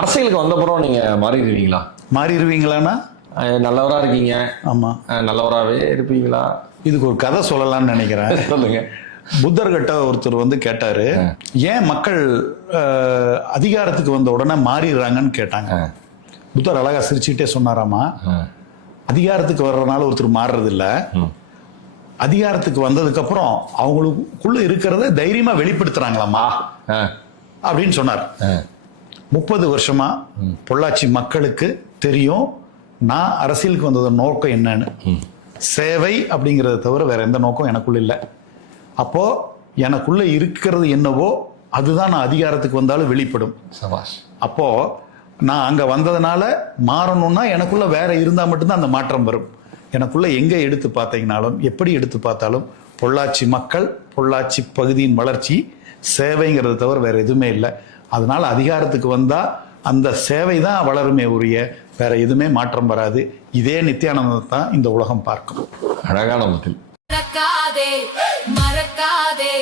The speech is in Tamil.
அரசியலுக்கு வந்தப்புறம் நீங்க மாறிடுவீங்களா? மாறிடுவீங்களான்னா நல்லவரா இருக்கீங்க. ஆமா, நல்லவராகவே இருப்பீங்களா? இதுக்கு ஒரு கதை சொல்லலாம்னு நினைக்கிறேன். சொல்லுங்க. புத்தர்கிட்ட ஒருத்தர் வந்து கேட்டாரு, ஏன் மக்கள் அதிகாரத்துக்கு வந்த உடனே மாறிடுறாங்கன்னு கேட்டாங்க. புத்தர் அழகா சிரிச்சுக்கிட்டே சொன்னாராமா, அதிகாரத்துக்கு வர்றதுனால ஒருத்தர் மாறுறது இல்ல, அதிகாரத்துக்கு வந்ததுக்கு அப்புறம் அவங்களுக்குள்ள இருக்கிறத தைரியமா வெளிப்படுத்துறாங்களாமா அப்படின்னு சொன்னார். 30 வருஷமா பொள்ளாச்சி மக்களுக்கு தெரியும் நான் அரசியலுக்கு வந்ததோட நோக்கம் என்னன்னு. சேவை அப்படிங்கறத தவிர வேற எந்த நோக்கம் எனக்குள்ள இல்லை. அப்போ எனக்குள்ள இருக்கிறது என்னவோ அதுதான் நான் அதிகாரத்துக்கு வந்தாலும் வெளிப்படும். அப்போ நான் அங்க வந்ததுனால மாறணும்னா எனக்குள்ள வேற இருந்தா மட்டும்தான் அந்த மாற்றம் வரும். எனக்குள்ள எங்க எடுத்து பார்த்தீங்கனாலும் எப்படி எடுத்து பார்த்தாலும் பொள்ளாச்சி மக்கள், பொள்ளாச்சி பகுதியின் வளர்ச்சி, சேவைங்கிறத தவிர வேற எதுவுமே இல்லை. அதனால அதிகாரத்துக்கு வந்தா அந்த சேவை தான் வளருமே உரிய வேற எதுவுமே மாற்றம் வராது. இதே நித்யானந்தம் தான் இந்த உலகம் பார்க்கும். அழகான பதில். மறக்காதே